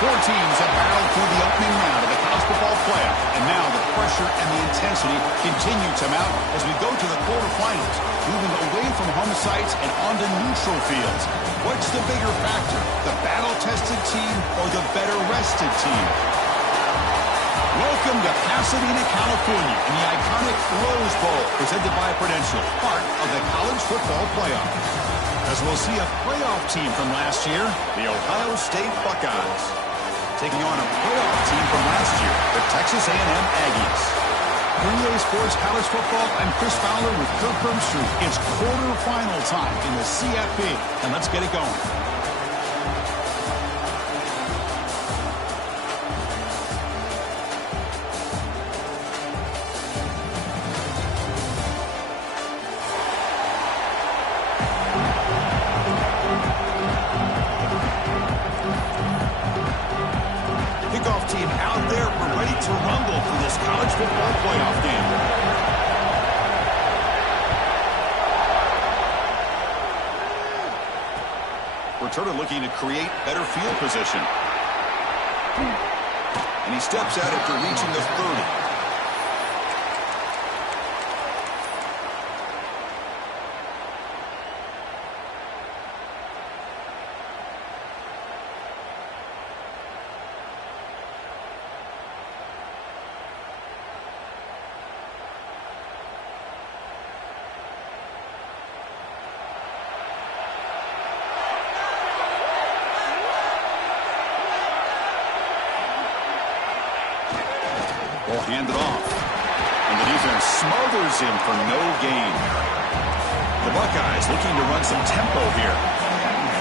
Four teams have battled through the opening round of the college football playoff, and now the pressure and the intensity continue to mount as we go to the quarterfinals, moving away from home sites and onto neutral fields. What's the bigger factor, the battle-tested team or the better-rested team? Welcome to Pasadena, California, in the iconic Rose Bowl, presented by Prudential, part of the college football playoff. As we'll see a playoff team from last year, the Ohio State Buckeyes, taking on a playoff team from last year, the Texas A&M Aggies. NBA Sports College Football, I'm Chris Fowler with Kirk Herbstreit. It's quarterfinal time in the CFP, and let's get it going. Returner looking to create better field position. And he steps out after reaching the 30. Ball handed off. And the defense smothers him for no gain. The Buckeyes looking to run some tempo here.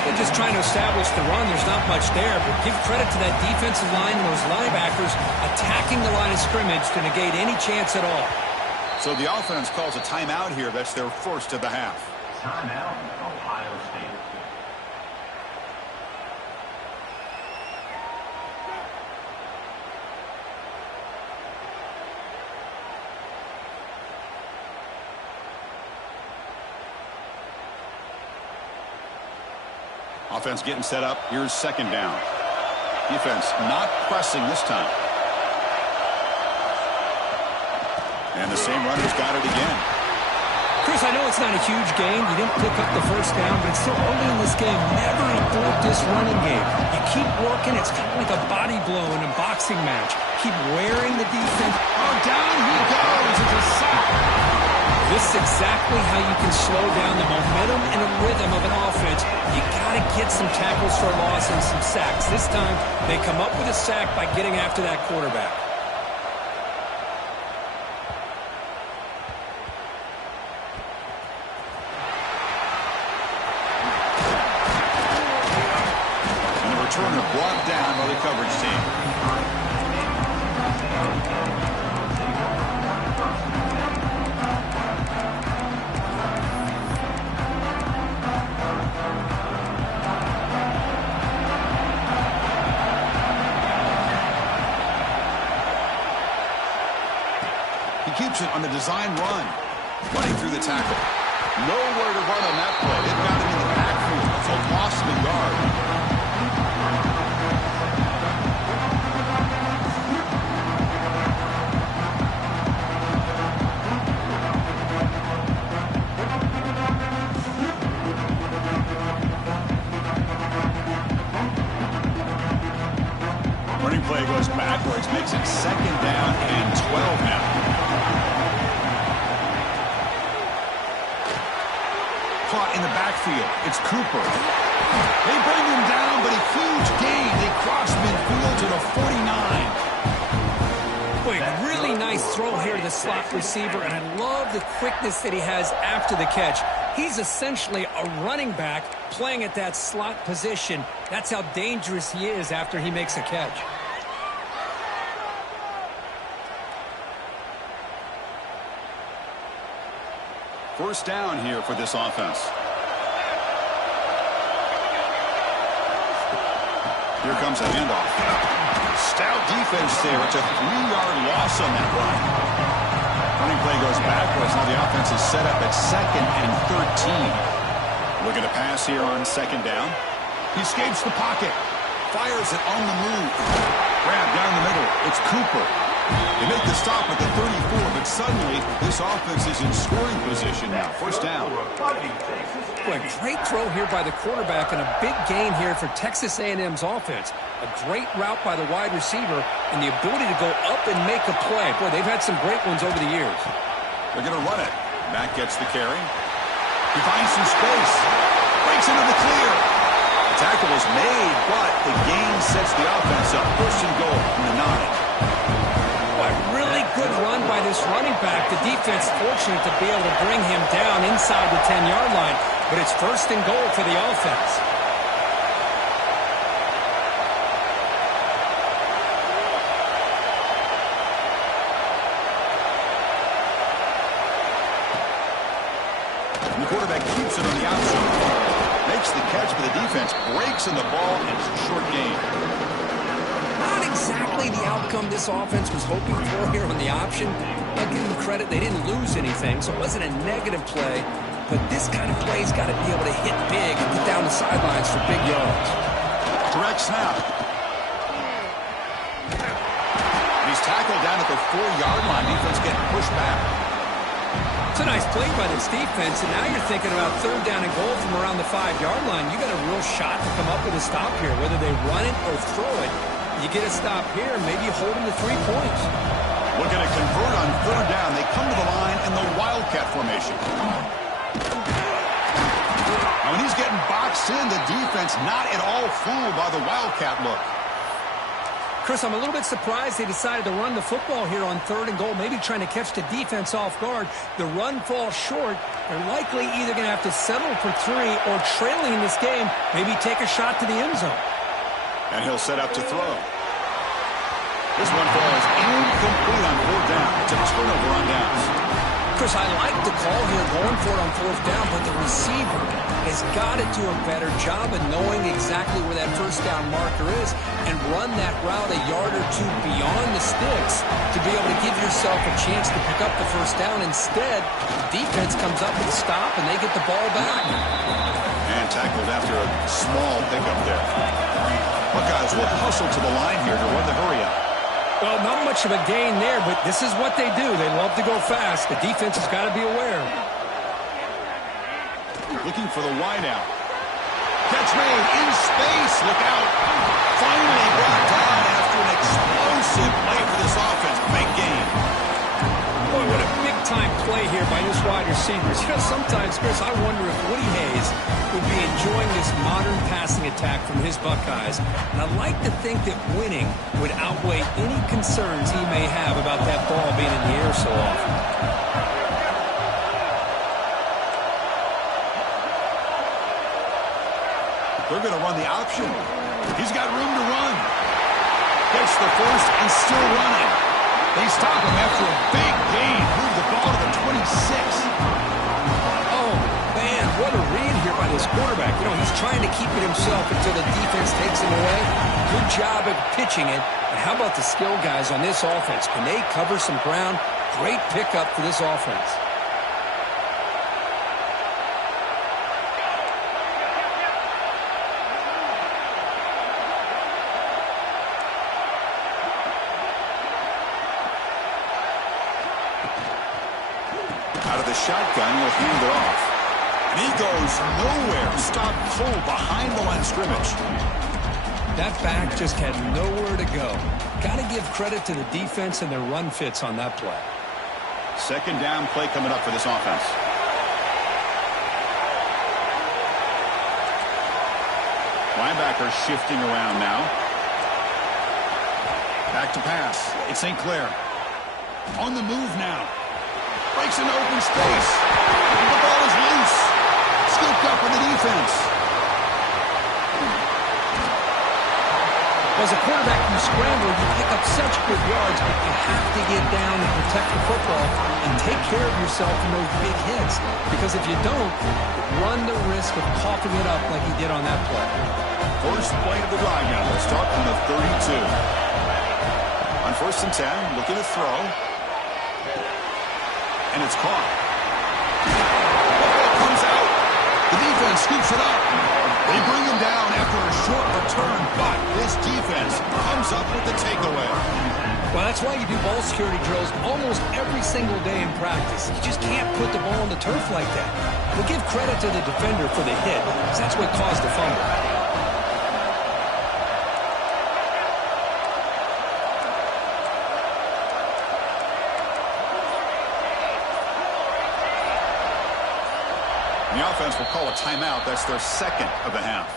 They're just trying to establish the run. There's not much there, but give credit to that defensive line and those linebackers attacking the line of scrimmage to negate any chance at all. So the offense calls a timeout here. That's their first of the half. Timeout, Ohio State. Offense getting set up. Here's second down. Defense not pressing this time. And the same runner's got it again. Chris, I know it's not a huge gain. You didn't pick up the first down, but it's still early in this game. Never abort this running game. You keep working. It's kind of like a body blow in a boxing match. Keep wearing the defense. Oh, down he goes. It's a sack. This is exactly how you can slow down the momentum and a rhythm of an offense. You got to get some tackles for loss and some sacks. This time, they come up with a sack by getting after that quarterback. And the returner brought down by the coverage team. Keeps it on the design run. Running through the tackle. Nowhere to run on that play. They've got him in the backfield. It's a loss of the guard. Running play goes backwards. Makes it second down and 12 now. Caught in the backfield. It's Cooper. They bring him down, but a huge gain. They cross midfield to the 49. Boy, really nice throw here to the slot receiver, and I love the quickness that he has after the catch. He's essentially a running back playing at that slot position. That's how dangerous he is after he makes a catch. First down here for this offense. Here comes a handoff. Stout defense there. It's a 3-yard loss on that run. Running play goes backwards. Now the offense is set up at second and 13. Look at the pass here on second down. He escapes the pocket. Fires it on the move. Grab down the middle. It's Cooper. They make the stop at the 34, but suddenly this offense is in scoring position now. First down. Boy, great throw here by the quarterback and a big gain here for Texas A&M's offense. A great route by the wide receiver and the ability to go up and make a play. Boy, they've had some great ones over the years. They're going to run it. Matt gets the carry. He finds some space. Breaks into the clear. The tackle is made, but the gain sets the offense up. First and goal from the 9. Boy, really good run by this running back. The defense fortunate to be able to bring him down inside the 10-yard line, but it's first and goal for the offense. The quarterback keeps it on the outside. Makes the catch, but the defense breaks in the ball, and it's a short gain. Not exactly the outcome this offense was hoping for here on the option. I'll give them credit, they didn't lose anything, so it wasn't a negative play. But this kind of play's got to be able to hit big and get down the sidelines for big yards. Direct snap. He's tackled down at the 4-yard line. Defense getting pushed back. It's a nice play by this defense, and now you're thinking about third down and goal from around the 5-yard line. You got a real shot to come up with a stop here, whether they run it or throw it. You get a stop here, maybe you hold them to 3 points. Looking to convert on third down. They come to the line in the Wildcat formation. Now, when he's getting boxed in, the defense not at all fooled by the Wildcat look. Chris, I'm a little bit surprised they decided to run the football here on third and goal, maybe trying to catch the defense off guard. The run falls short. They're likely either going to have to settle for 3 or trailing in this game, maybe take a shot to the end zone. And he'll set up to throw. This one falls incomplete on fourth down. It's a turnover on downs. Chris, I like the call here going for it on fourth down, but the receiver has got to do a better job of knowing exactly where that first down marker is and run that route a yard or 2 beyond the sticks to be able to give yourself a chance to pick up the first down. Instead, the defense comes up with a stop and they get the ball back. And tackled after a small pickup there. Buckeyes will hustle to the line here to run the hurry up. Well, not much of a gain there, but this is what they do. They love to go fast. The defense has got to be aware. Looking for the wideout. Catch made in space. Look out. Finally brought down after an explosive play for this offense. Big game. Boy, what a big-time play here by this wide receivers. You know, sometimes, Chris, I wonder if Woody Hayes would be enjoying this modern passing attack from his Buckeyes. And I'd like to think that winning would outweigh any concerns he may have about that ball being in the air so often. They're going to run the option. He's got room to run. Gets the first and still running. They stop him after a big gain. Move the ball to the 26. Oh, man, what a read here by this quarterback. You know, he's trying to keep it himself until the defense takes him away. Good job at pitching it. And how about the skill guys on this offense? Can they cover some ground? Great pickup for this offense. Out of the shotgun, he'll hand it off. And he goes nowhere. Stop cold behind the line of scrimmage. That back just had nowhere to go. Got to give credit to the defense and their run fits on that play. Second down play coming up for this offense. Linebacker shifting around now. Back to pass. It's St. Clair. On the move now. Breaks into open space. The ball is loose. Scooped up in the defense. Well, as a quarterback, you scramble, you pick up such good yards, but you have to get down and protect the football and take care of yourself in those big hits. Because if you don't, run the risk of coughing it up like he did on that play. First play of the drive now. They'll start from the 32. On first and 10, looking to throw. And it's caught. The ball comes out. The defense scoops it up. They bring him down after a short return, but this defense comes up with the takeaway. Well, that's why you do ball security drills almost every single day in practice. You just can't put the ball on the turf like that. We'll give credit to the defender for the hit, because that's what caused the fumble. The offense will call a timeout. That's their second of the half.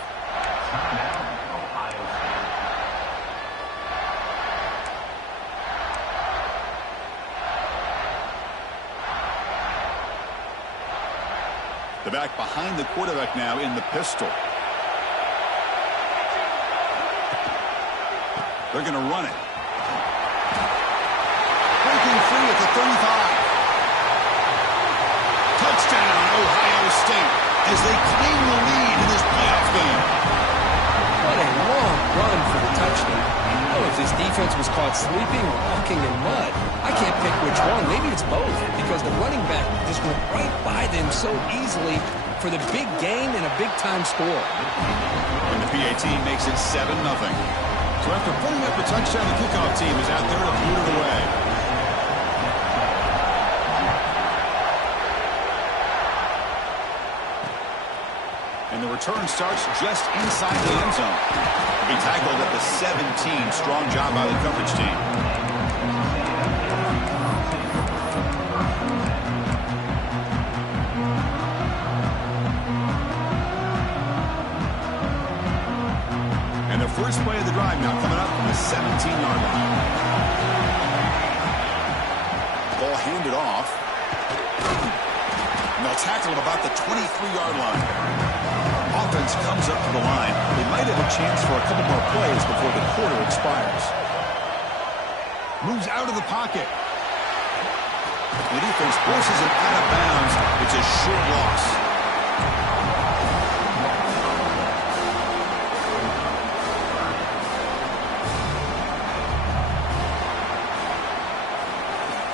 The back behind the quarterback now in the pistol. They're going to run it. Breaking free at the 35. Touchdown, Ohio State, as they claim the lead in this playoff game. What a long run for the touchdown. Oh, if this defense was caught sleeping or walking in mud, I can't pick which one. Maybe it's both, because the running back just went right by them so easily for the big gain and a big-time score. And the PAT makes it 7-0. So after putting up the touchdown, the kickoff team is out there to boot it away. And the return starts just inside the end zone. He tackled at the 17. Strong job by the coverage team. And the first play of the drive now coming up from the 17-yard line. Ball handed off. And they'll tackle him about the 23-yard line. Offense comes up to the line. They might have a chance for a couple more plays before the quarter expires. Moves out of the pocket. The defense forces him out of bounds. It's a short loss.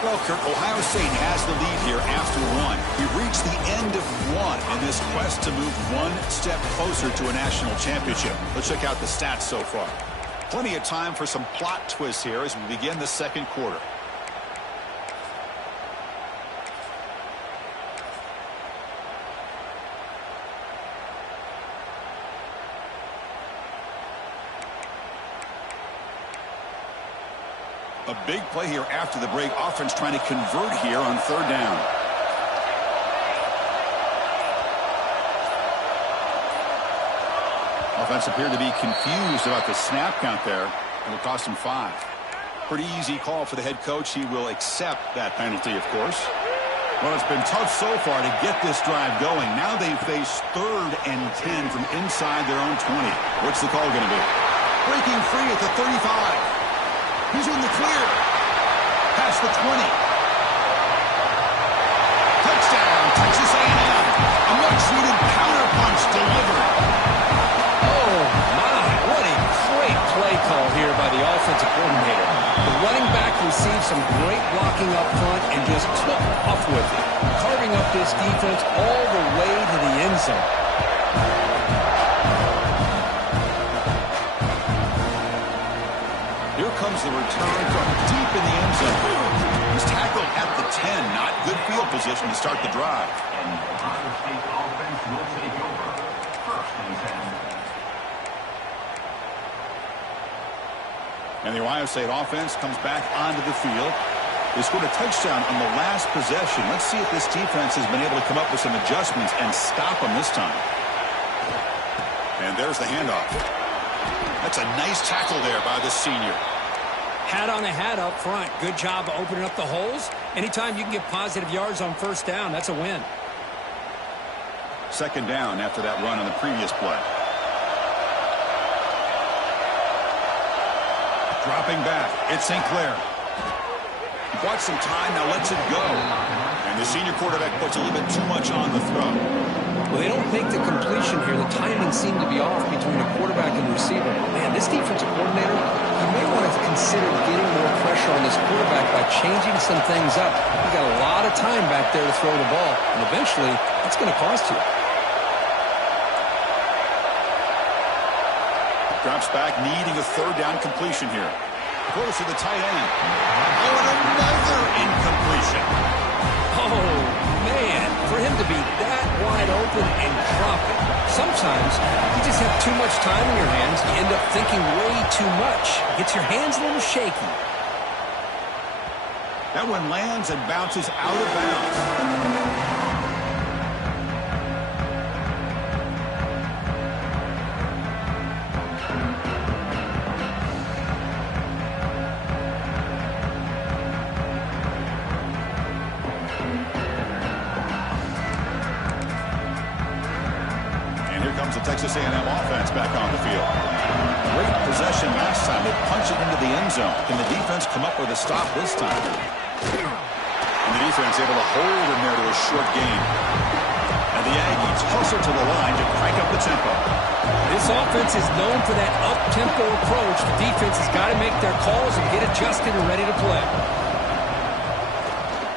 Well, Kirk, Ohio State has the lead here after one. We've reached the end of one in this quest to move one step closer to a national championship. Let's check out the stats so far. Plenty of time for some plot twists here as we begin the second quarter. A big play here after the break. Offense trying to convert here on third down. Offense appeared to be confused about the snap count there. It'll cost him 5. Pretty easy call for the head coach. He will accept that penalty, of course. Well, it's been tough so far to get this drive going. Now they face 3rd and 10 from inside their own 20. What's the call going to be? Breaking free at the 35. He's in the clear. Past the 20. Touchdown, Texas A&M. A much-needed counter-punch delivered. Oh, my. What a great play call here by the offensive coordinator. The running back received some great blocking up front and just took off with it, carving up this defense all the way to the end zone. Comes the return from deep in the end zone. He's tackled at the 10. Not good field position to start the drive. And Ohio State offense will take over. 1st and 10. And the Ohio State offense comes back onto the field. They scored a touchdown on the last possession. Let's see if this defense has been able to come up with some adjustments and stop them this time. And there's the handoff. That's a nice tackle there by the senior. Hat on a hat up front. Good job of opening up the holes. Anytime you can get positive yards on first down, that's a win. Second down after that run on the previous play. Dropping back. It's St. Clair. Bought some time, now lets it go. And the senior quarterback puts a little bit too much on the throw. Well, they don't make the completion here. The timing seemed to be off between a quarterback and the receiver. Man, this defensive coordinator, you may want to consider getting more pressure on this quarterback by changing some things up. You got a lot of time back there to throw the ball, and eventually, that's going to cost you. Drops back, needing a third down completion here. Close to the tight end. Oh, and another incompletion. Oh, man, for him to be that wide open and drop it. Sometimes you just have too much time in your hands. You end up thinking way too much. Gets your hands a little shaky. That one lands and bounces out of bounds. The Texas A&M offense back on the field. Great possession last time. They punch it into the end zone. Can the defense come up with a stop this time? And the defense able to hold him there to a short gain. And the Aggies hustle to the line to crank up the tempo. This offense is known for that up-tempo approach. The defense has got to make their calls and get adjusted and ready to play.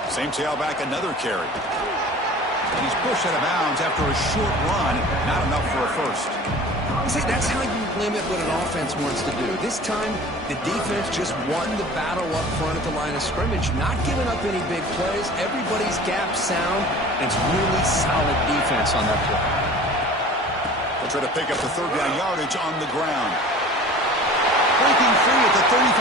Same tailback, another carry. And he's pushed out of bounds after a short run. Not enough for a first. See, that's how you limit what an offense wants to do. This time, the defense just won the battle up front at the line of scrimmage, not giving up any big plays. Everybody's gap sound, and it's really solid defense on that play. They'll try to pick up the third down yardage on the ground. Breaking free at the 35.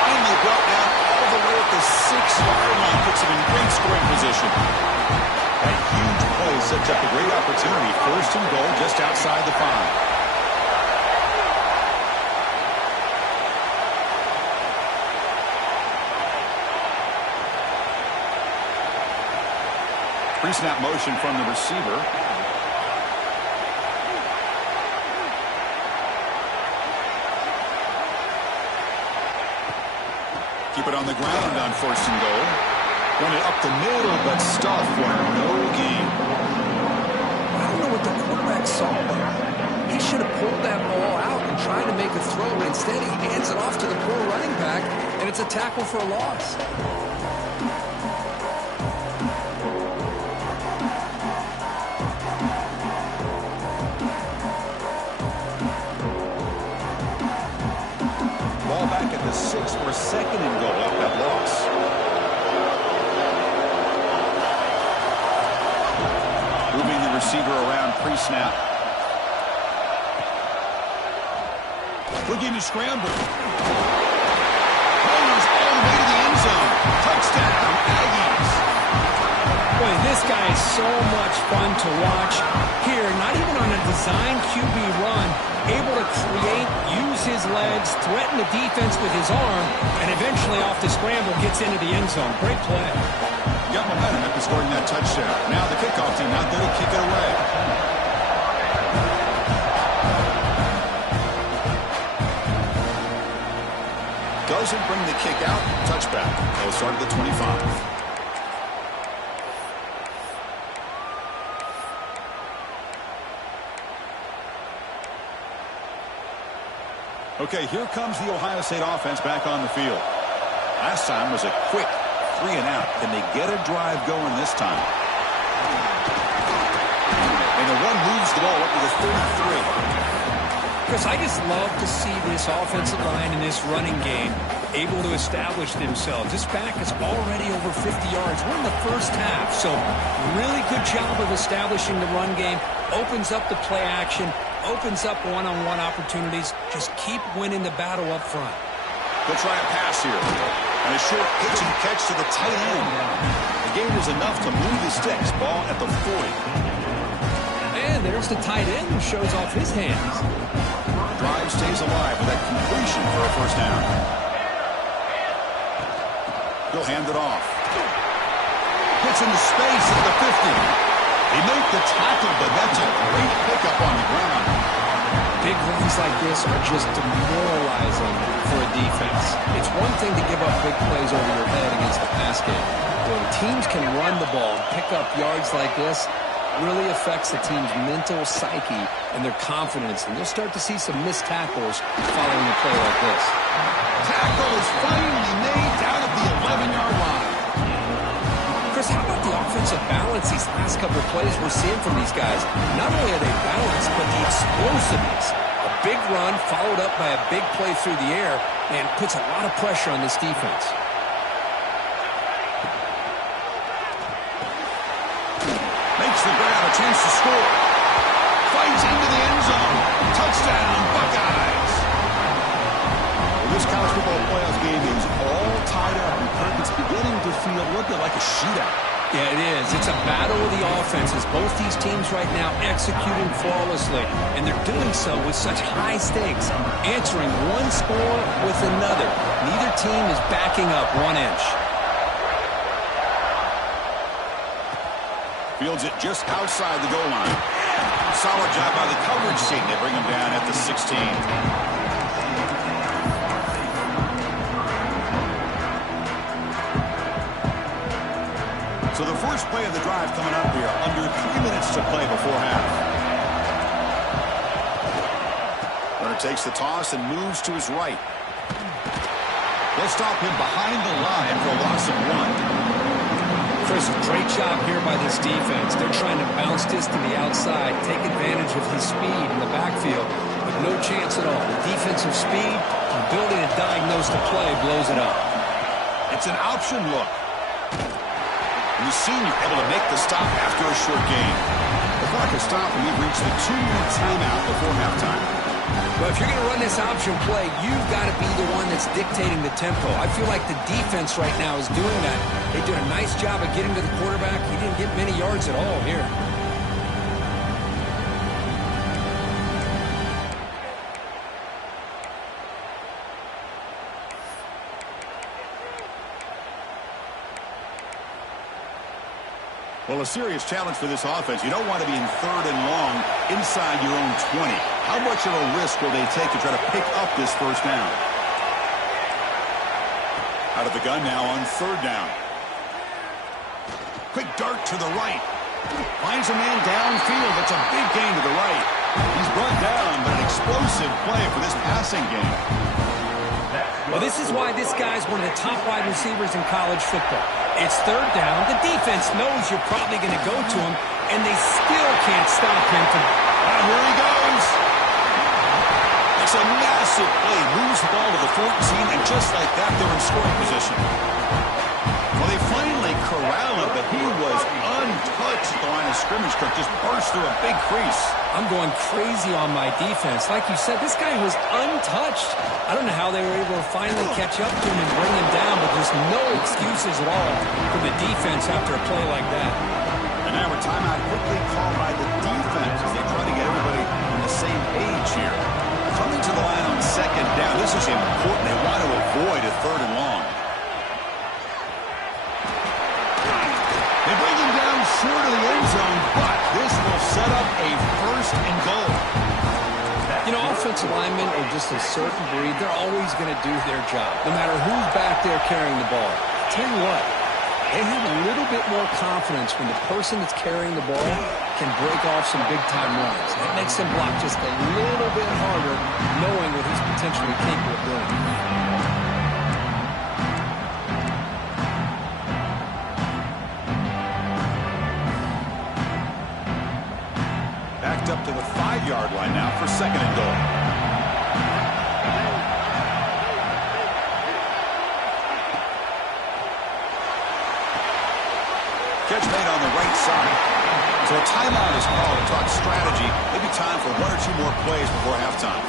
Finally brought down all the way at the 6-yard line. Puts him in great scoring position. That huge play sets up a great opportunity. First and goal just outside the 5. Pre-snap motion from the receiver. Keep it on the ground on first and goal. Run it up the middle, but stuff for no gain. I don't know what the quarterback saw there. He should have pulled that ball out and tried to make a throw, but instead he hands it off to the poor running back, and it's a tackle for a loss. Ball back at the 6 for a second and goal off that loss. Moving the receiver around pre-snap. Looking to scramble. Runners all the way to the end zone. Touchdown, Aggies. Boy, this guy is so much fun to watch. Here, not even on a design QB run, able to create, use his legs, threaten the defense with his arm, and eventually off the scramble gets into the end zone. Great play. Got momentum after scoring that touchdown. Now the kickoff team out there to kick it away. Doesn't bring the kick out. Touchback. They'll start at the 25. Okay, here comes the Ohio State offense back on the field. Last time was a quick 3 and out. Can they get a drive going this time? And the run moves the ball up to the 33. Chris, I just love to see this offensive line in this running game able to establish themselves. This back is already over 50 yards. We're in the first half, so really good job of establishing the run game. Opens up the play action, opens up one-on-one opportunities. Just keep winning the battle up front. They'll try a pass here. And a short pitch and catch to the tight end. The gain was enough to move the sticks. Ball at the 40. And there's the tight end who shows off his hands. Drive stays alive with that completion for a first down. He'll hand it off. Gets into space at the 50. He made the tackle, but that's a great pickup on the ground. Big runs like this are just demoralizing for a defense. It's one thing to give up big plays over your head against the pass game. When teams can run the ball and pick up yards like this, really affects the team's mental psyche and their confidence. And you'll start to see some missed tackles following a play like this. Tackle is finally made down at the 11-yard line. Chris, how about the offensive balance these last couple of plays we're seeing from these guys. Not only are they balanced, but the explosiveness. A big run followed up by a big play through the air and puts a lot of pressure on this defense. Makes the grab, a chance to score. Fights into the end zone. Touchdown, Buckeyes. Well, this college football playoff game is all tied up, and Kirk, it's beginning to feel a little bit like a shootout. Yeah, it is. It's a battle of the offenses. Both these teams right now executing flawlessly, and they're doing so with such high stakes, answering one score with another. Neither team is backing up 1 inch. Fields it just outside the goal line. Solid job by the coverage team. They bring him down at the 16. So the first play of the drive coming up here. Under 3 minutes to play before half. Runner takes the toss and moves to his right. They'll stop him behind the line for a loss of 1. Chris, great job here by this defense. They're trying to bounce this to the outside, take advantage of his speed in the backfield, but no chance at all. The defensive speed, ability to diagnose the play, blows it up. It's an option look. And the senior able to make the stop after a short gain. The clock is stopped, and we've reached the 2-minute timeout before halftime. Well, if you're going to run this option play, you've got to be the one that's dictating the tempo. I feel like the defense right now is doing that. They did a nice job of getting to the quarterback. He didn't get many yards at all here. Well, a serious challenge for this offense. You don't want to be in 3rd and long inside your own 20. How much of a risk will they take to try to pick up this first down? Out of the gun now on 3rd down. Quick dart to the right. Finds a man downfield. That's a big gain to the right. He's brought down, but an explosive play for this passing game. Well, this is why this guy's one of the top wide receivers in college football. It's 3rd down. The defense knows you're probably going to go to him, and they still can't stop him from... Here he goes. It's a massive play. Moves the ball to the 14, and just like that, they're in scoring position. Well, they finally corral him, but he was untouched at the line of scrimmage. Kirk just burst through a big crease. I'm going crazy on my defense. Like you said, this guy was untouched. I don't know how they were able to finally catch up to him and bring him down, but there's no excuses at all for the defense after a play like that. And now a timeout quickly called by the defense as they try to get everybody on the same page here. Coming to the line on 2nd down, this is important. They want to avoid a 3rd and long. They bring him down short of the end zone, but this will set up a 1st and goal. You know, offensive linemen are just a certain breed. They're always going to do their job, no matter who's back there carrying the ball. I'll tell you what, they have a little bit more confidence when the person that's carrying the ball can break off some big-time runs. That makes them block just a little bit harder, knowing what he's potentially capable of doing. Up to the 5-yard line now for 2nd and goal. Catch made on the right side. So a timeout is called to talk strategy. Maybe time for 1 or 2 more plays before halftime.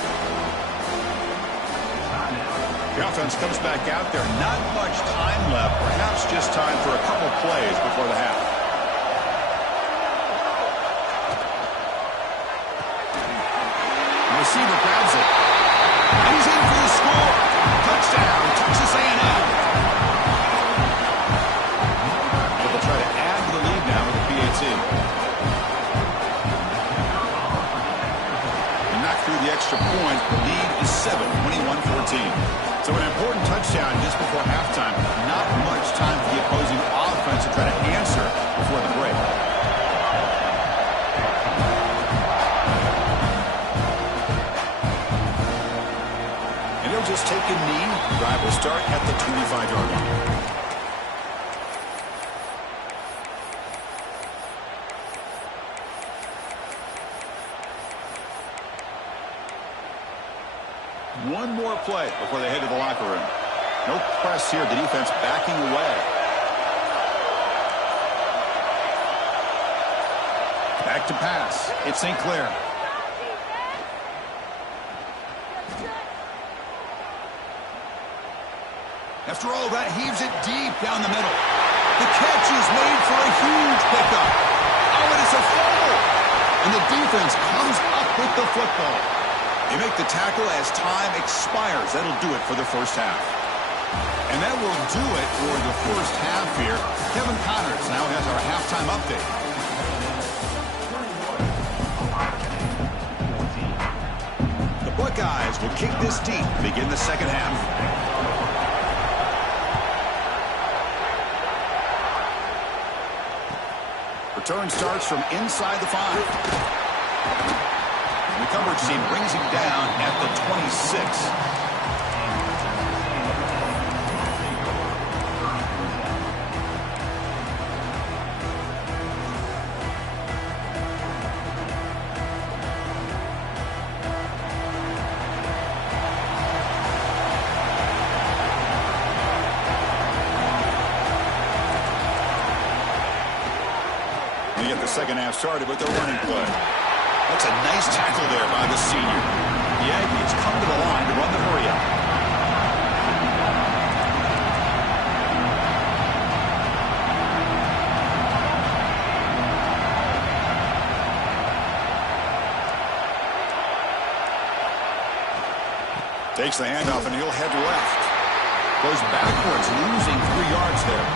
The offense comes back out there. Not much time left. Perhaps just time for a couple plays before the half. Receiver grabs it. And he's in for the score. Touchdown, Texas A&M. But they'll try to add to the lead now with the PAT. And knock through the extra point. The lead is 7, 21-14. So an important touchdown just before halftime. Not much time for the opposing offense to try to answer before the break. Just take a knee. The drive will start at the 25-yard line. One more play before they head to the locker room. No press here. The defense backing away. Back to pass. It's St. Clair. After all that, heaves it deep down the middle. The catch is made for a huge pickup. Oh, it is a fumble. And the defense comes up with the football. They make the tackle as time expires. That'll do it for the first half. And that will do it for the first half here. Kevin Connors now has our halftime update. The Buckeyes will kick this deep to begin the second half. Return starts from inside the 5. The coverage team brings him down at the 26. They get the second half started with their running play. That's a nice tackle there by the senior. The Aggies come to the line to run the hurry-up. Takes the handoff and he'll head left. Goes backwards, losing 3 yards there.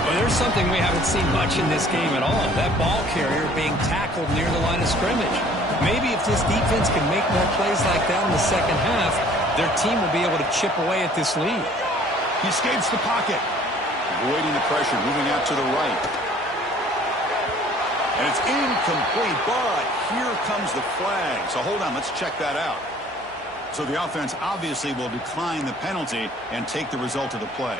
Well, there's something we haven't seen much in this game at all. That ball carrier being tackled near the line of scrimmage. Maybe if this defense can make more plays like that in the second half, their team will be able to chip away at this lead. He escapes the pocket. Avoiding the pressure, moving out to the right. And it's incomplete, but here comes the flag. So hold on, let's check that out. So the offense obviously will decline the penalty and take the result of the play.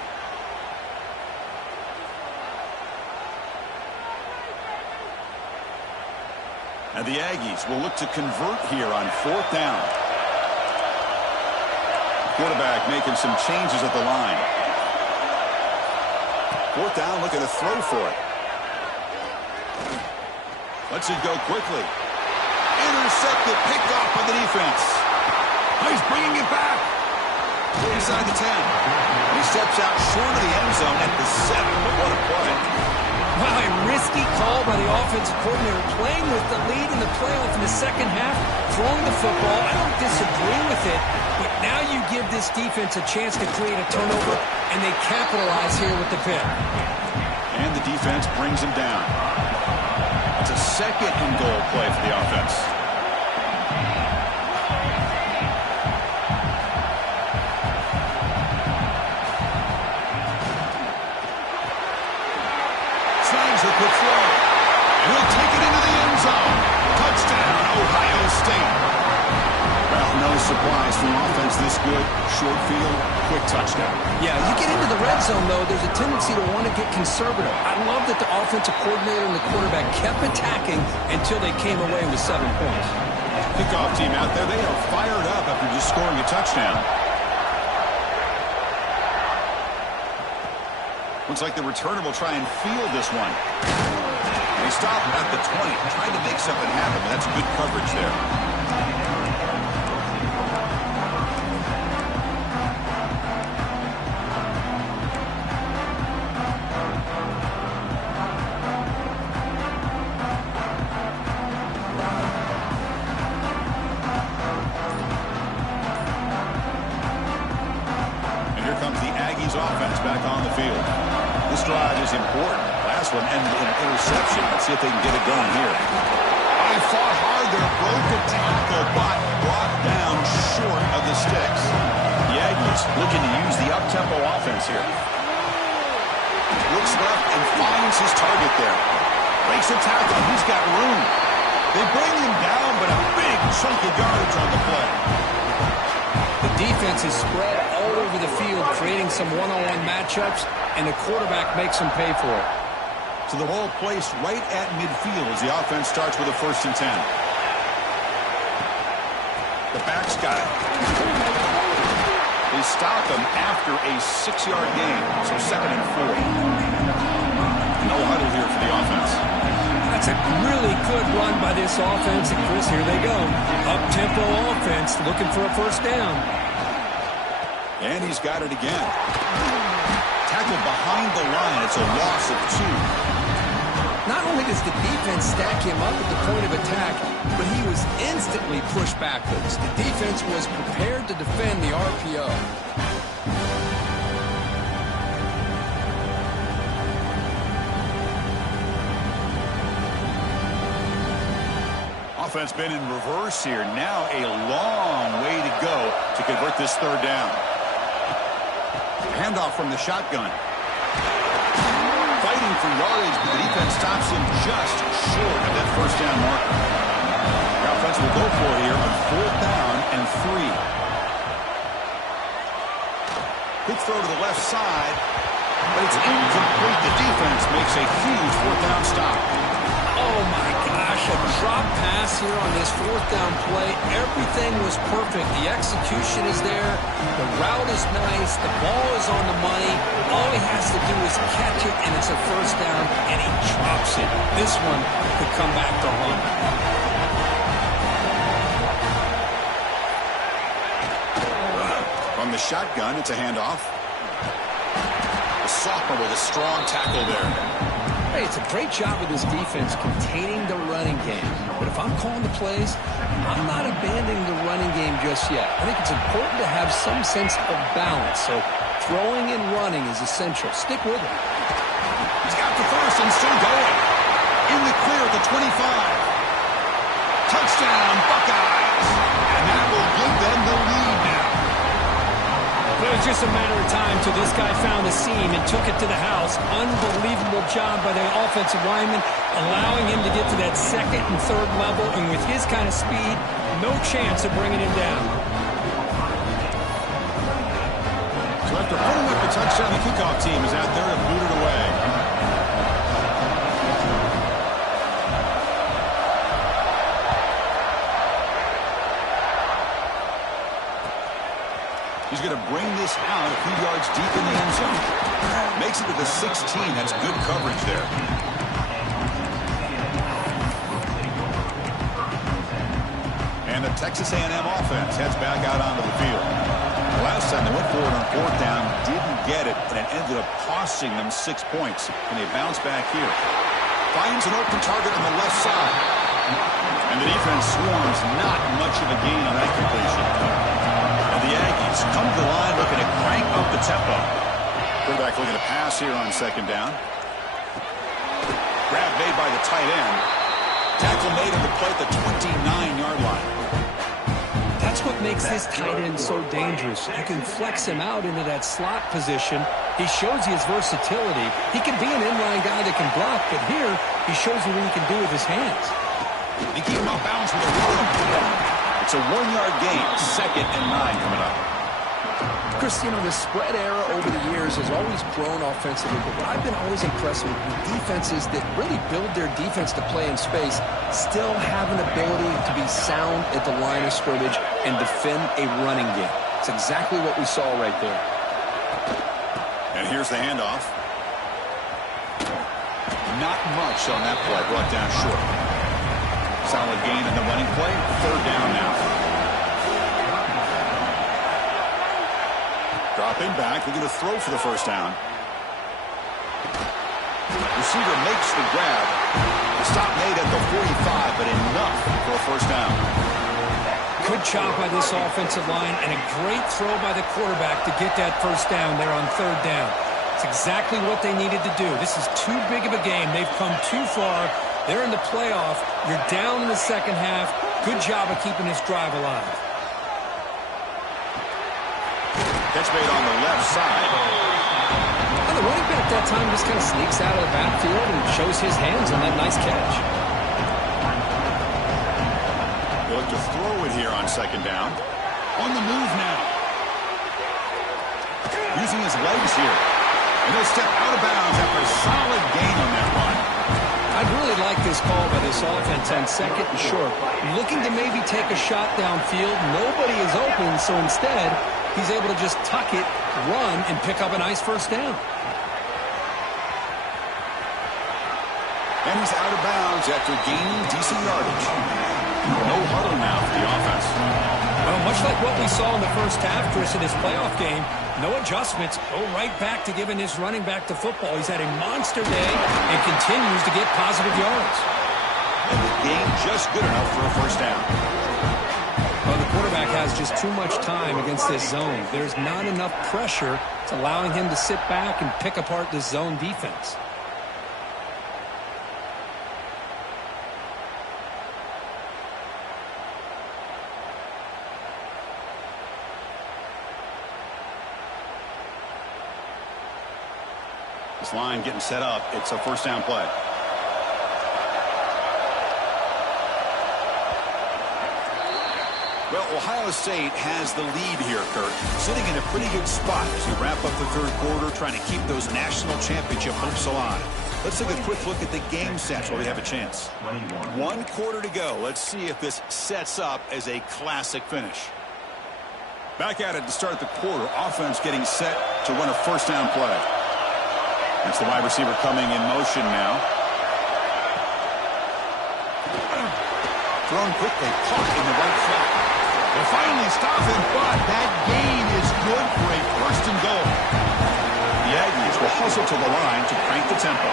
And the Aggies will look to convert here on 4th down. Quarterback making some changes at the line. 4th down, looking to throw for it. Lets it go quickly. Intercepted, picked off by the defense. Oh, he's bringing it back. Inside the 10. He steps out short of the end zone at the 7. But what a play. Wow, a risky call by the offensive coordinator, playing with the lead in the playoff in the second half, throwing the football. I don't disagree with it, but now you give this defense a chance to create a turnover, and they capitalize here with the pick. And the defense brings him down. It's a 2nd and goal play for the offense. The quick throw. And he'll take it into the end zone. Touchdown, Ohio State. Well, no surprise from offense this good. Short field, quick touchdown. Yeah, you get into the red zone, though, there's a tendency to want to get conservative. I love that the offensive coordinator and the quarterback kept attacking until they came away with 7 points. Kickoff team out there, they are fired up after just scoring a touchdown. Looks like the returner will try and field this one. They stop at the 20, trying to make something happen, but that's good coverage there. And here comes the Aggies offense back on the field. This drive is important. Last one ended in an interception. Let's see if they can get it going here. I fought hard there, broke a tackle, but brought down short of the sticks. The Aggies looking to use the up-tempo offense here. Looks left and finds his target there. Breaks a tackle. He's got room. They bring him down, but a big chunk of yardage on the play. The defense is spread all over the field, creating some one-on-one matchups, and the quarterback makes them pay for it. So the ball placed right at midfield as the offense starts with a 1st and 10. The back's got it. They stop him after a 6-yard gain, so 2nd and 4. No huddle here for the offense. That's a really good run by this offense. And Chris, here they go. Up-tempo offense looking for a first down. And he's got it again. Tackled behind the line. It's a loss of 2. Not only does the defense stack him up at the point of attack, but he was instantly pushed backwards. The defense was prepared to defend the RPO. Offense been in reverse here. Now a long way to go to convert this 3rd down. Handoff from the shotgun. Fighting for yardage, but the defense stops him just short of that first down marker. The offense will go for it here on 4th down and 3. Quick throw to the left side, but it's incomplete. The defense makes a huge 4th down stop. Oh my gosh, a drop pass here on this 4th down play. Everything was perfect. The execution is there. The route is nice. The ball is on the money. All he has to do is catch it, and it's a first down, and he drops it. This one could come back to haunt. From the shotgun, it's a handoff. The sophomore with a strong tackle there. Hey, it's a great job with this defense containing the running game. But if I'm calling the plays, I'm not abandoning the running game just yet. I think it's important to have some sense of balance. So throwing and running is essential. Stick with it. He's got the first and still going. In the clear at the 25. Touchdown, Buckeyes. And that will give them the lead now. It was just a matter of time till this guy found a seam and took it to the house. Unbelievable job by the offensive lineman, allowing him to get to that 2nd and 3rd level. And with his kind of speed, no chance of bringing him down. So after putting up a touchdown, the kickoff team is out there to boot it away. He's going to bring this out a few yards deep in the end zone. Makes it to the 16. That's good coverage there. And the Texas A&M offense heads back out onto the field. The last time they went forward on 4th down, didn't get it, and it ended up costing them 6 points. And they bounce back here. Finds an open target on the left side. And the defense swarms, not much of a gain on that completion. The Aggies come to the line looking to crank up the tempo. Quarterback looking to pass here on 2nd down. Grab made by the tight end. Tackle made on the play at the 29-yard line. That's what makes this tight end so dangerous. You can flex him out into that slot position. He shows you his versatility. He can be an inline guy that can block, but here he shows you what he can do with his hands. They keep him off bounds with a run. It's a 1-yard gain, 2nd and 9 coming up. Chris, you know, the spread era over the years has always grown offensively, but what I've been always impressed with defenses that really build their defense to play in space still have an ability to be sound at the line of scrimmage and defend a running game. It's exactly what we saw right there. And here's the handoff. Not much on that play, brought down short. Solid gain in the running play. 3rd down now. Dropping back. Looking to throw for the first down. Receiver makes the grab. The stop made at the 45, but enough for a first down. Good job by this offensive line and a great throw by the quarterback to get that first down there on 3rd down. It's exactly what they needed to do. This is too big of a game. They've come too far. They're in the playoff. You're down in the 2nd half. Good job of keeping this drive alive. Catch made on the left side. And the running back that time just kind of sneaks out of the backfield and shows his hands on that nice catch. They look to throw it here on 2nd down. On the move now. Using his legs here. And he'll step out of bounds after a solid gain on that run. I agree. really like this call by this offense on 2nd and short. Looking to maybe take a shot downfield. Nobody is open, so instead, he's able to just tuck it, run, and pick up a nice first down. And he's out of bounds after gaining decent yardage. No huddle now for the offense. Well, much like what we saw in the first half, Chris, in his playoff game, no adjustments. Go right back to giving his running back the football. He's had a monster day and continues to get positive yards. And the game just good enough for a first down. Well, the quarterback has just too much time against this zone. There's not enough pressure. It's allowing him to sit back and pick apart this zone defense. This line getting set up. It's a first down play. Well, Ohio State has the lead here, Kurt. Sitting in a pretty good spot as we wrap up the third quarter, trying to keep those national championship hopes alive. Let's take a quick look at the game stats while we have a chance. 1 quarter to go. Let's see if this sets up as a classic finish. Back at it to start the quarter. Offense getting set to run a first down play. That's the wide receiver coming in motion now. Thrown quickly, caught in the right flat. They'll finally stop him, but that gain is good for a first and goal. The Aggies will hustle to the line to crank the tempo.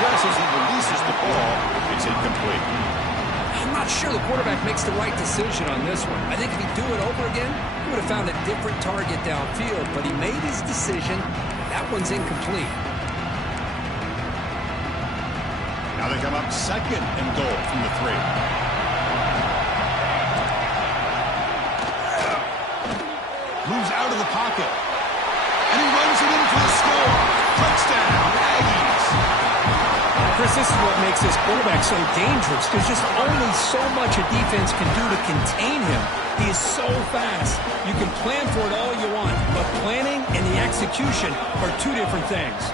Just as he releases the ball, it's incomplete. I'm not sure the quarterback makes the right decision on this one. I think if he'd do it over again, he would have found a different target downfield, but he made his decision. That one's incomplete. Now they come up 2nd and goal from the 3. Moves out of the pocket. And he runs it in for the score. Touchdown, Aggies. Chris, this is what makes this quarterback so dangerous. There's just only so much a defense can do to contain him. He is so fast. You can plan for it all you want, but planning and the execution are two different things.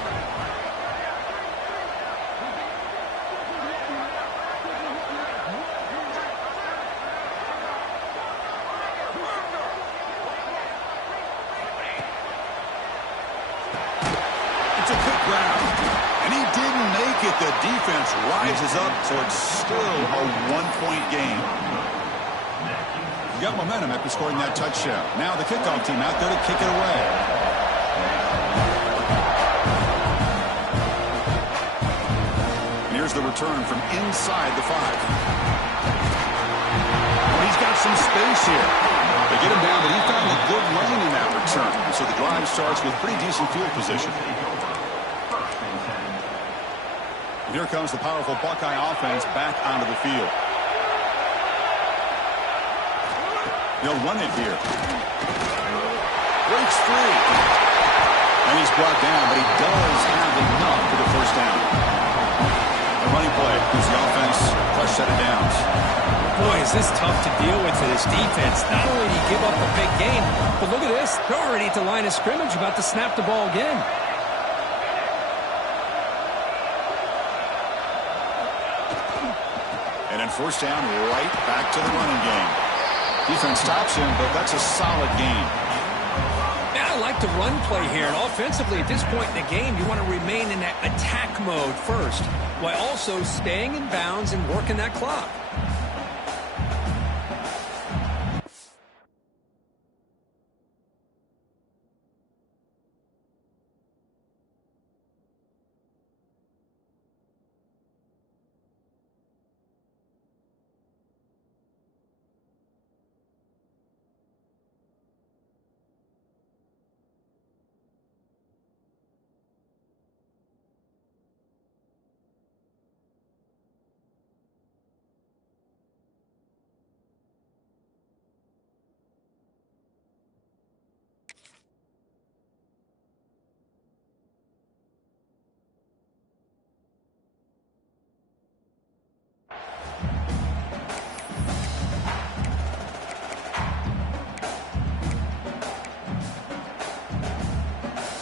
It's a quick grab. And he didn't make it. The defense rises up, so it's still a 1-point game. You got momentum after scoring that touchdown. Now the kickoff team out there to kick it away. And here's the return from inside the 5. Well, he's got some space here. They get him down, but he found a good lane in that return. So the drive starts with pretty decent field position. Here comes the powerful Buckeye offense back onto the field. They'll run it here. Breaks free. And he's brought down, but he does have enough for the first down. A running play gives the offense a fresh set of downs. Boy, is this tough to deal with for this defense. Not only do you give up a big gain, but look at this. They're already at the line of scrimmage about to snap the ball again. First down, right back to the running game. Defense stops him, but that's a solid game. Man, I like the run play here. And offensively, at this point in the game, you want to remain in that attack mode first, while also staying in bounds and working that clock.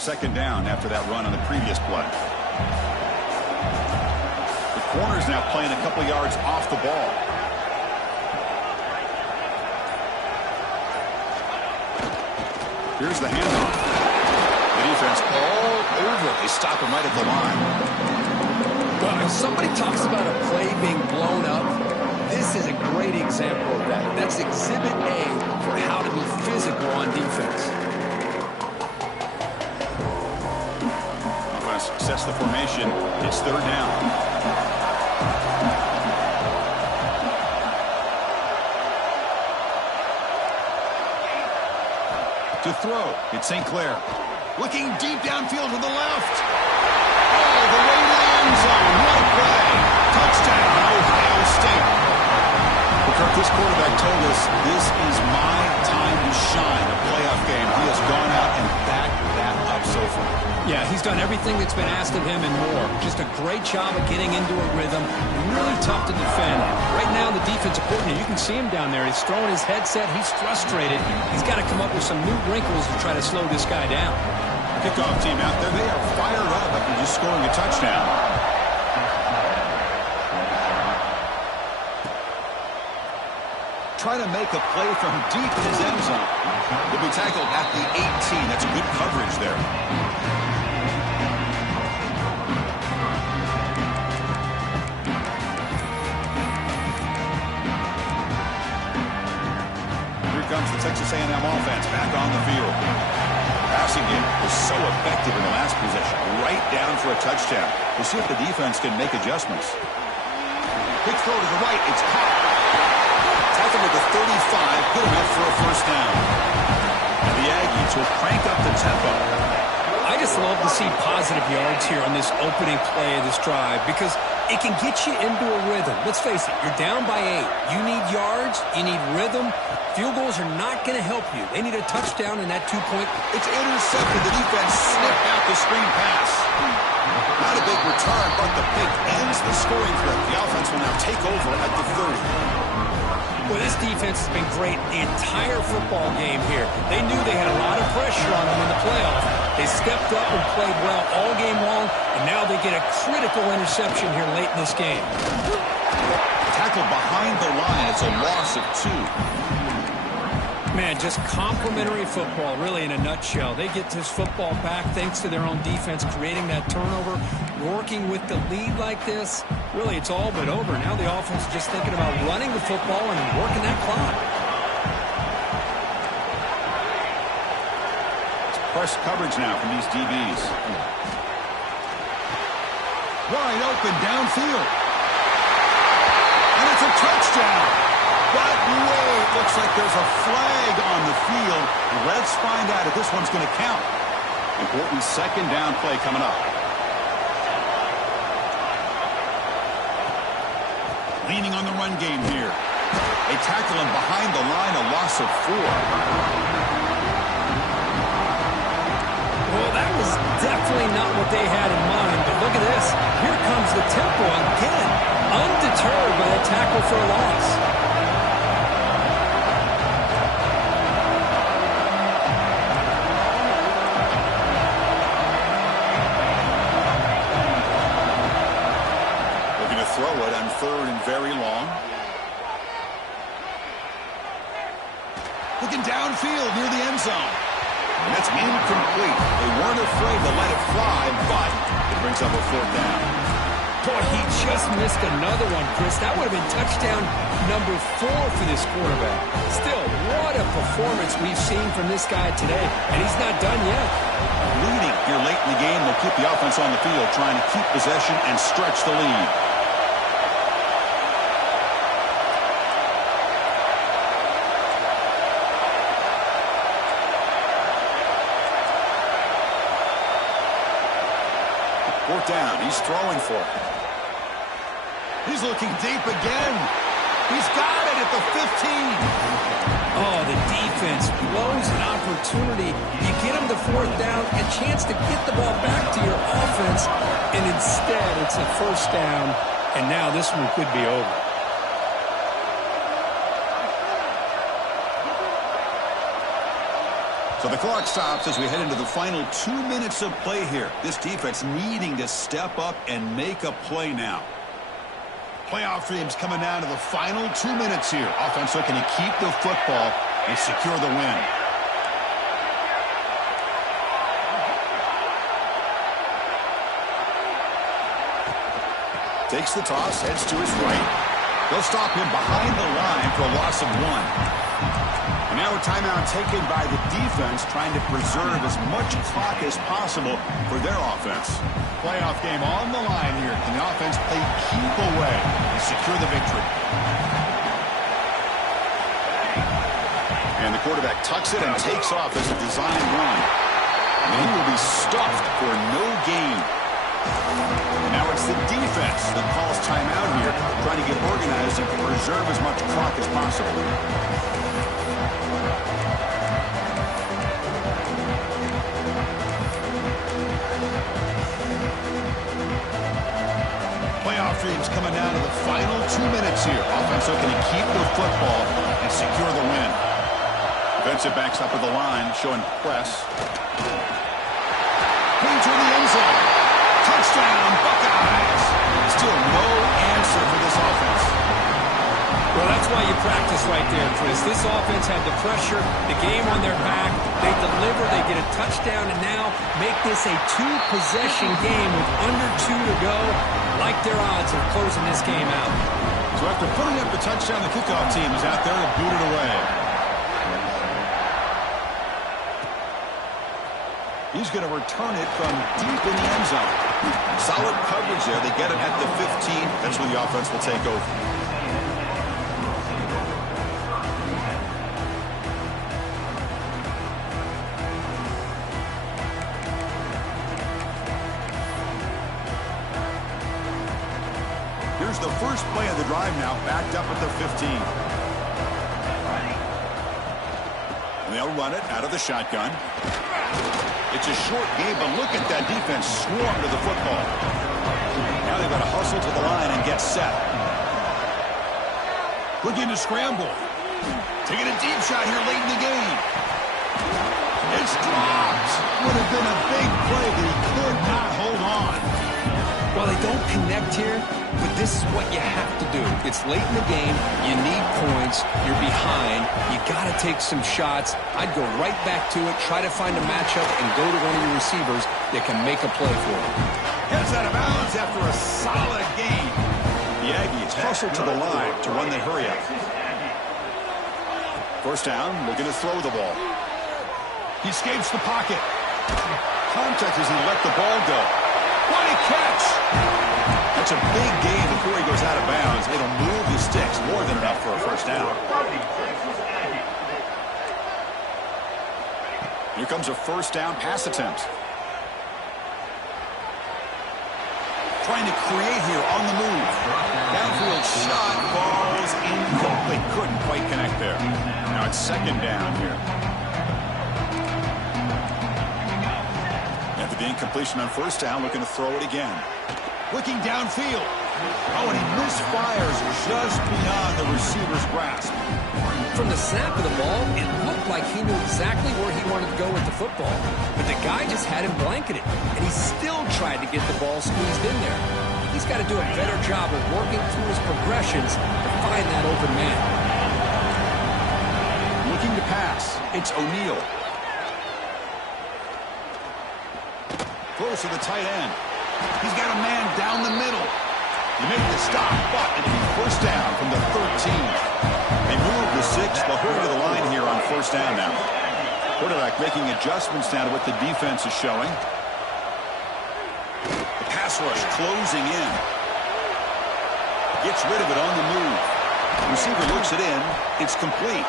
Second down after that run on the previous play. The corner's now playing a couple yards off the ball. Here's the handoff. The defense all over. They stop him right at the line. Well, if somebody talks about a play being blown up, this is a great example of that. That's exhibit A for how to be physical on defense. Offense sets the formation. It's third down. To throw, it's St. Clair. Looking deep downfield to the left. Oh, the way to the end zone. What a play. Touchdown, Ohio State. Kirk, this quarterback told us this is my time to shine, a playoff game. He has gone out and backed that up so far. Yeah, he's done everything that's been asked of him and more. Just a great job of getting into a rhythm. Really tough to defend. Right now, the defensive coordinator, you can see him down there. He's throwing his headset. He's frustrated. He's got to come up with some new wrinkles to try to slow this guy down. Kickoff team out there, they are fired up after just scoring a touchdown. Trying to make a play from deep in his end zone. He'll be tackled at the 18. That's good coverage there. Here comes the Texas A&M offense back on the field. Passing game was so effective in the last possession. Right down for a touchdown. We'll see if the defense can make adjustments. Quick throw to the right. It's caught. Tackle at the 35, good enough for a first down. And the Aggies will crank up the tempo. I just love to see positive yards here on this opening play of this drive because it can get you into a rhythm. Let's face it, you're down by 8. You need yards, you need rhythm. Field goals are not going to help you. They need a touchdown in that 2-point. It's intercepted. The defense snipped out the screen pass. Not a big return, but the pick ends the scoring threat. The offense will now take over at the 30. Well, this defense has been great the entire football game here. They knew they had a lot of pressure on them in the playoff. They stepped up and played well all game long, and now they get a critical interception here late in this game. Tackled behind the line. It's a loss of 2. Man, just complimentary football, really, in a nutshell. They get this football back thanks to their own defense, creating that turnover, working with the lead like this. Really, it's all but over. Now the offense is just thinking about running the football and working that clock. It's press coverage now from these DBs. Wide open downfield. And it's a touchdown. But wait, looks like there's a flag on the field. Let's find out if this one's going to count. Important second down play coming up. Leaning on the run game here. They tackle him behind the line, a loss of 4. Well, that was definitely not what they had in mind, but look at this. Here comes the tempo again, undeterred by a tackle for a loss. Throw it on third and very long. Looking downfield near the end zone. And that's incomplete. They weren't afraid to let it fly, but it brings up a fourth down. Boy, he just missed another one, Chris. That would have been touchdown number 4 for this quarterback. Still, what a performance we've seen from this guy today, and he's not done yet. Leading here late in the game, they'll keep the offense on the field, trying to keep possession and stretch the lead. Fourth down. He's throwing for it. He's looking deep again. He's got it at the 15. Oh, the defense blows an opportunity. You get him the fourth down, a chance to get the ball back to your offense, and instead it's a first down, and now this one could be over. So the clock stops as we head into the final 2 minutes of play here. This defense needing to step up and make a play now. Playoff dreams coming down to the final 2 minutes here. Offense looking to keep the football and secure the win. Takes the toss, heads to his right. They'll stop him behind the line for a loss of 1. And now a timeout taken by the defense, trying to preserve as much clock as possible for their offense. Playoff game on the line here. Can the offense play keep away and secure the victory? And the quarterback tucks it and takes off as a design run. And he will be stuffed for no gain. And now it's the defense that calls timeout here, trying to get organized and preserve as much clock as possible. Playoff dreams coming down to the final 2 minutes here. Offense looking to keep the football and secure the win. Defensive backs up at the line, showing press. Clean to the end zone. Touchdown, Buckeyes. Still no answer for this offense. Well, that's why you practice right there, Chris. This offense had the pressure, the game on their back. They deliver, they get a touchdown, and now make this a two-possession game with under 2 to go. Like their odds of closing this game out. So after putting up the touchdown, the kickoff team is out there to boot it away. He's going to return it from deep in the end zone. Solid coverage there. They get him at the 15. That's when the offense will take over. Here's the first play of the drive now, backed up at the 15. And they'll run it out of the shotgun. It's a short game, but look at that defense swarm to the football. Now they've got to hustle to the line and get set. Looking to scramble. Taking a deep shot here late in the game. It's dropped. Would have been a big play, but he could not hold on. Well, they don't connect here, but this is what you have to do. It's late in the game. You need points. You're behind. You got to take some shots. I'd go right back to it, try to find a matchup, and go to one of your receivers that can make a play for him. Gets out of bounds after a solid game. The Aggies hustle to the line to run the hurry up. First down, looking to throw the ball. He escapes the pocket. Contact as he let the ball go. What a catch! That's a big gain before he goes out of bounds. It'll move the sticks, more than enough for a first down. Here comes a first down pass attempt. Trying to create here on the move. Downfield shot, falls incomplete. Couldn't quite connect there. Now it's second down here. After the incompletion on first down, looking to throw it again. Looking downfield. Oh, and he misfires just beyond the receiver's grasp. From the snap of the ball, it looked like he knew exactly where he wanted to go with the football. But the guy just had him blanketed, and he still tried to get the ball squeezed in there. He's got to do a better job of working through his progressions to find that open man. Looking to pass. It's O'Neal. Throws to the tight end. He's got a man down the middle. He made the stop, but it'll be first down from the 13. They move the 6. They'll hurry to the line here on first down now. Quarterback making adjustments now to what the defense is showing. The pass rush closing in. Gets rid of it on the move. The receiver looks it in. It's complete.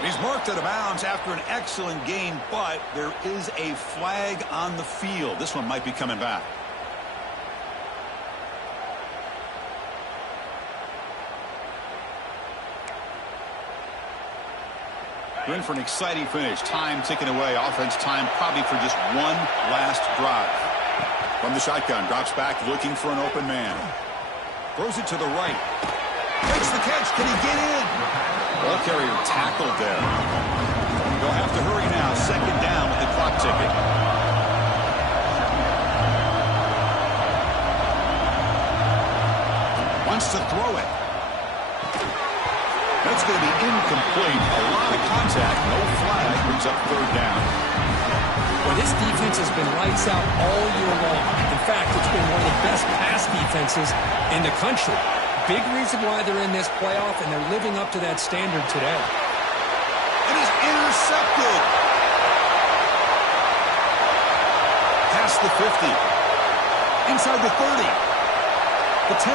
He's marked out of bounds after an excellent game, but there is a flag on the field. This one might be coming back. We're in for an exciting finish. Time ticking away. Offense time probably for just one last drive. From the shotgun, drops back looking for an open man. Throws it to the right. Makes the catch. Can he get in? Ball carrier tackled there. They'll have to hurry now. Second down with the clock ticking. Wants to throw it. That's going to be incomplete. A lot of contact. No flag. Brings up third down. Well, this defense has been lights out all year long. In fact, it's been one of the best pass defenses in the country. Big reason why they're in this playoff, and they're living up to that standard today. It is intercepted. Past the 50. Inside the 30. The 10.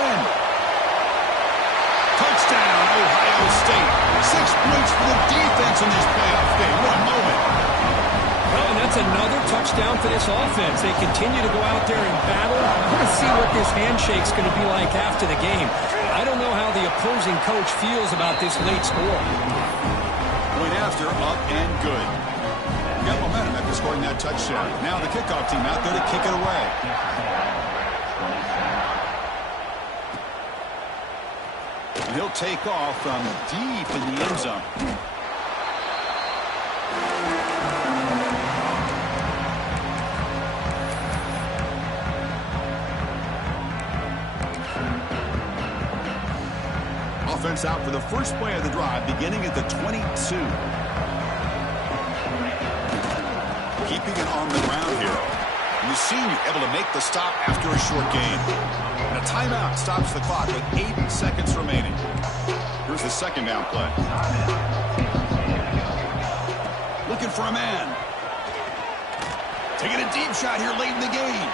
Touchdown, Ohio State. 6 points for the defense in this playoff game. One moment. Well, and that's another touchdown for this offense. They continue to go out there and battle. I'm going to see what this handshake's going to be like after the game. I don't know how the opposing coach feels about this late score. Point after, up and good. Got momentum after scoring that touchdown. Now the kickoff team out there to kick it away. And he'll take off from deep in the end zone. Offense out for the first play of the drive, beginning at the 22. Keeping it on the ground here. And the senior able to make the stop after a short gain. And a timeout stops the clock with 8 seconds remaining. Here's the second down play. Looking for a man. Taking a deep shot here late in the game.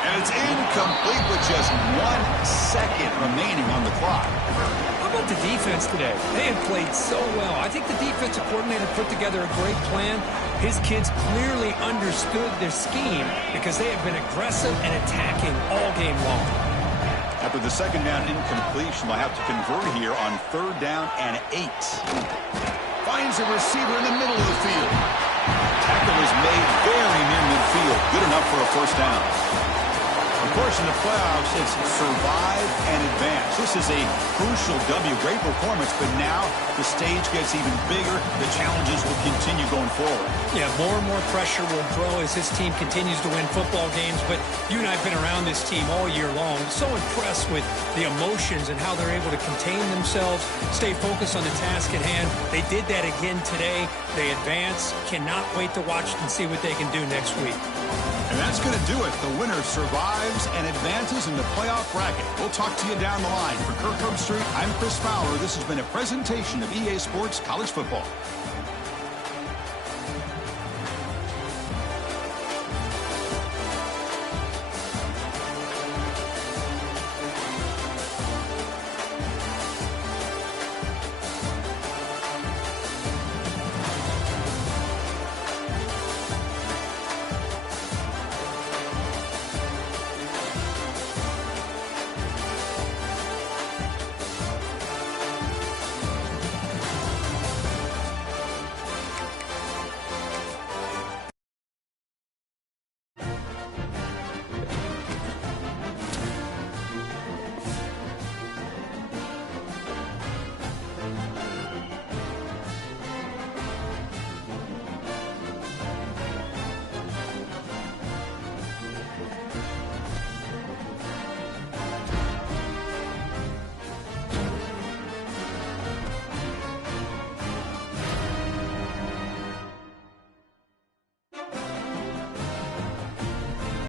And it's incomplete with just 1 second remaining on the clock. How about the defense today? They have played so well. I think the defensive coordinator put together a great plan. His kids clearly understood their scheme because they have been aggressive and attacking all game long. After the second down incompletion, they'll have to convert here on third down and 8. Finds a receiver in the middle of the field. Tackle is made very near midfield. Good enough for a first down. Of course, in the playoffs, it's survive and advance. This is a crucial W. Great performance, but now the stage gets even bigger. The challenges will continue going forward. Yeah, more and more pressure will grow as this team continues to win football games. But you and I have been around this team all year long. So impressed with the emotions and how they're able to contain themselves, stay focused on the task at hand. They did that again today. They advance. Cannot wait to watch and see what they can do next week. And that's going to do it. The winner survives and advances in the playoff bracket. We'll talk to you down the line. For Kirk Herbstreit, I'm Chris Fowler. This has been a presentation of EA Sports College Football.